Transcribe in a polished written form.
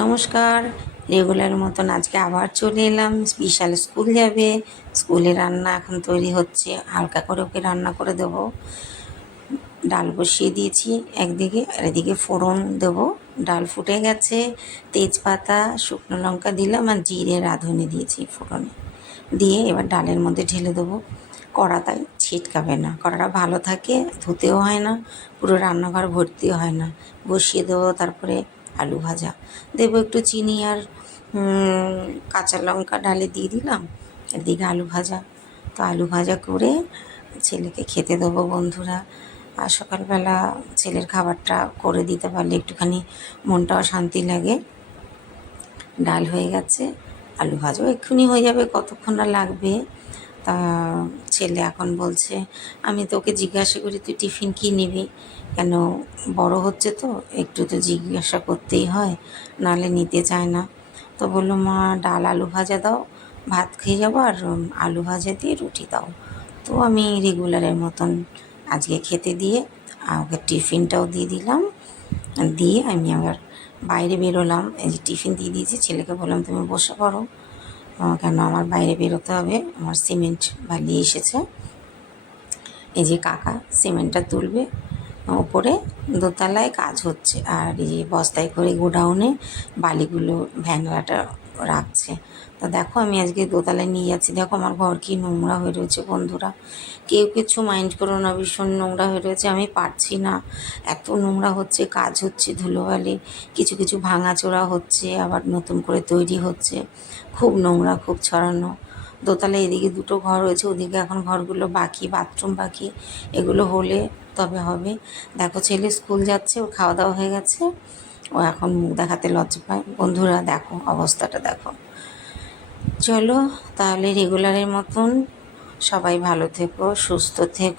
নমস্কার। রেগুলার মতন আজকে আবার চলে এলাম। বিশাল স্কুল যাবে, স্কুলে রান্না এখন তৈরি হচ্ছে। হালকা করে ওকে রান্না করে দেবো। ডাল বসিয়ে দিয়েছি একদিকে, আর এদিকে ফোড়ন দেবো। ডাল ফুটে গেছে, তেজপাতা শুকনো লঙ্কা দিলাম আর জিরে রাঁধুনি দিয়েছি ফোড়নে দিয়ে এবার ডালের মধ্যে ঢেলে দেবো। কড়াটায় ছিটকাবে না, কড়াটা ভালো থাকে, ধুতেও হয় না, পুরো রান্নাঘর ভর্তিও হয় না। বসিয়ে দেবো, তারপরে আলু ভাজা দেবো, একটু চিনি আর কাঁচা লঙ্কা ডালে দিয়ে দিলাম। এদিকে আলু ভাজা, তো আলু ভাজা করে ছেলেকে খেতে দেবো বন্ধুরা। আর সকালবেলা ছেলের খাবারটা করে দিতে পারলে একটুখানি মনটাও শান্তি লাগে। ডাল হয়ে গেছে, আলু ভাজাও এক্ষুনি হয়ে যাবে, কতক্ষণ না লাগবে। তা ছেলে এখন বলছে, আমি তোকে জিজ্ঞাসা করি তুই টিফিন কী নিবি, কেন বড় হচ্ছে তো একটু তো জিজ্ঞাসা করতেই হয়, নাহলে নিতে চায় না। তো বললো মা ডাল আলু ভাজা দাও, ভাত খেয়ে যাবো, আর আলু ভাজা দিয়ে রুটি দাও। তো আমি রেগুলারের মতন আজকে খেতে দিয়ে ওকে টিফিনটাও দিয়ে দিলাম। দিয়ে আমি আবার বাইরে বেরোলাম। এই যে টিফিন দিয়ে দিয়েছি, ছেলেকে বললাম তুমি বসে পড়ো, কেন আমার বাইরে বেরোতে হবে, আমার সিমেন্ট বালি এসেছে। এই যে কাকা সিমেন্টটা তুলবে, ওপরে দোতলায় কাজ হচ্ছে, আর এই যে বস্তায় করে গোডাউনে বালিগুলো ভ্যানওয়ালাটা রাখছে। তো দেখো আমি আজকে দোতলায় নিয়ে যাচ্ছি, দেখো আমার ঘর কি নোংরা হয়ে রয়েছে বন্ধুরা। কেউ কিছু মাইন্ড করো না, ভীষণ নোংরা হয়ে রয়েছে, আমি পারছি না, এত নোংরা হচ্ছে, কাজ হচ্ছে, ধুলোবালি, কিছু কিছু ভাঙাচোরা হচ্ছে, আবার নতুন করে তৈরি হচ্ছে, খুব নোংরা, খুব ছড়ানো। দোতলায় এদিকে দুটো ঘর রয়েছে, ওদিকে এখন ঘরগুলো বাকি, বাথরুম বাকি, এগুলো হলে তবে হবে। দেখো ছেলে স্কুল যাচ্ছে, ওর খাওয়া দাওয়া হয়ে গেছে, ও এখন মুখ দেখাতে লজ্জা পায়। বন্ধুরা দেখো অবস্থাটা দেখো। চলো তাহলে রেগুলারের মতন সবাই ভালো থেকো, সুস্থ থেকো।